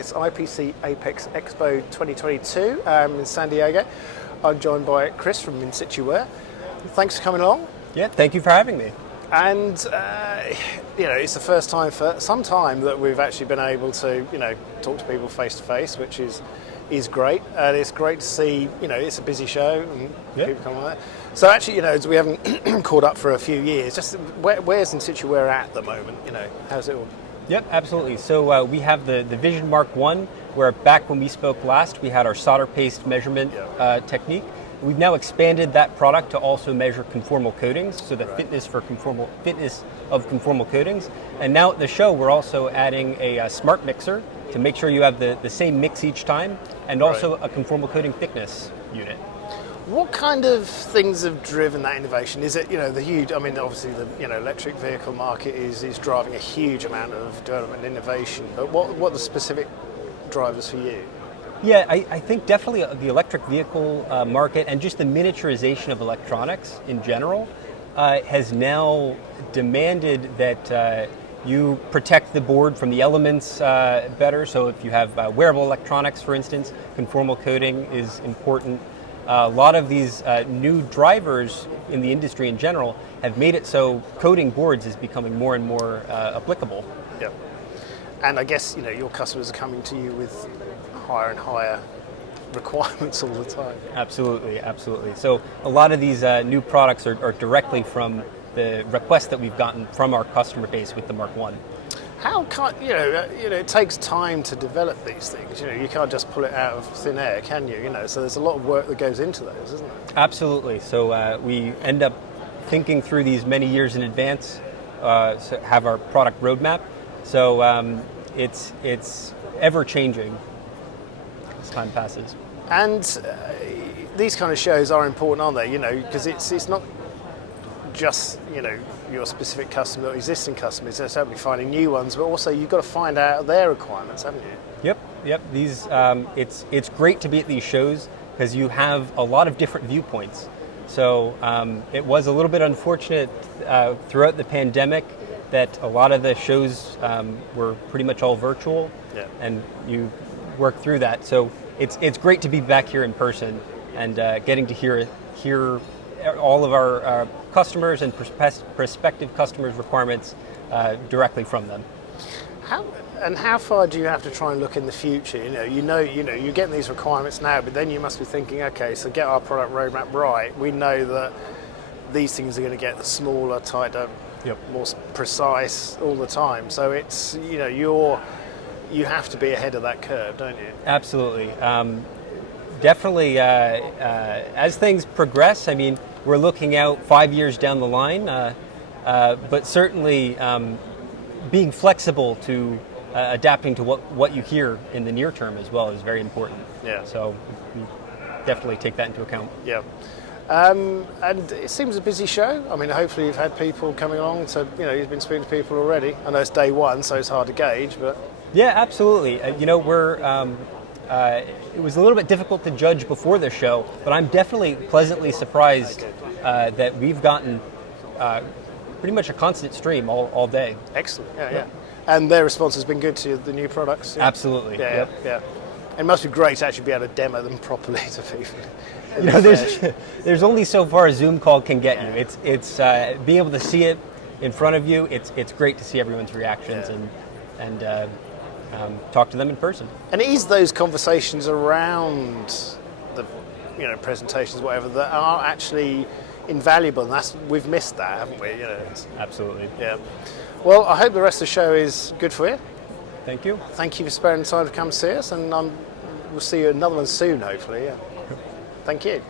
It's IPC Apex Expo 2022 in San Diego. I'm joined by Chris from Insituware. Thanks for coming along. Yeah, thank you for having me. And it's the first time for some time that we've actually been able to, talk to people face to face, which is great. And it's great to see, it's a busy show and people come on there. So actually, as we haven't caught up for a few years, just where's Insituware at the moment? How's it all? Yep, absolutely. So we have the Vision Mark 1, where back when we spoke last, we had our solder paste measurement technique. We've now expanded that product to also measure conformal coatings, so the fitness of conformal coatings. And now at the show, we're also adding a smart mixer to make sure you have the same mix each time, and also a conformal coating thickness unit. What kind of things have driven that innovation? Is it, the huge, obviously the, electric vehicle market is driving a huge amount of development and innovation, but what are the specific drivers for you? Yeah, I think definitely the electric vehicle market and just the miniaturization of electronics in general has now demanded that you protect the board from the elements better. So if you have wearable electronics, for instance, conformal coating is important. A lot of these new drivers in the industry in general have made it so coating boards is becoming more and more applicable. Yeah, and I guess your customers are coming to you with higher and higher requirements all the time. Absolutely, absolutely. So a lot of these new products are directly from the requests that we've gotten from our customer base with the Mark 1. How can't it takes time to develop these things. You can't just pull it out of thin air, can you? So there's a lot of work that goes into those, isn't there? Absolutely. So we end up thinking through these many years in advance, so have our product roadmap. So it's ever changing as time passes. And these kind of shows are important, aren't they? Because it's not just your specific customer or existing customers. They're certainly finding new ones, but also you've got to find out their requirements, haven't you? Yep. These it's great to be at these shows because you have a lot of different viewpoints. So it was a little bit unfortunate throughout the pandemic that a lot of the shows were pretty much all virtual, and you work through that. So it's great to be back here in person and getting to hear all of our customers and prospective customers' requirements directly from them. How far do you have to try and look in the future? You're getting these requirements now, but then you must be thinking, okay, so get our product roadmap right. We know that these things are going to get smaller, tighter, more precise all the time. So it's you have to be ahead of that curve, don't you? Absolutely. Definitely, as things progress, we're looking out 5 years down the line, but certainly being flexible to adapting to what you hear in the near term as well is very important. Yeah. So we definitely take that into account. Yeah. And it seems a busy show. Hopefully you've had people coming along, so you've been speaking to people already. I know it's day one, so it's hard to gauge, but... Yeah, absolutely. We're... it was a little bit difficult to judge before the show, but I'm definitely pleasantly surprised that we've gotten pretty much a constant stream all day. Excellent, yeah. And their response has been good to the new products? Yeah? Absolutely, yeah. It must be great to actually be able to demo them properly to people. There's only so far a Zoom call can get you. It's being able to see it in front of you, it's great to see everyone's reactions and talk to them in person. And it is those conversations around the presentations, whatever, that are actually invaluable, and we've missed that, haven't we? Absolutely. Yeah. Well, I hope the rest of the show is good for you. Thank you. Thank you for sparing the time to come see us, and we'll see you another one soon, hopefully. Yeah. Thank you.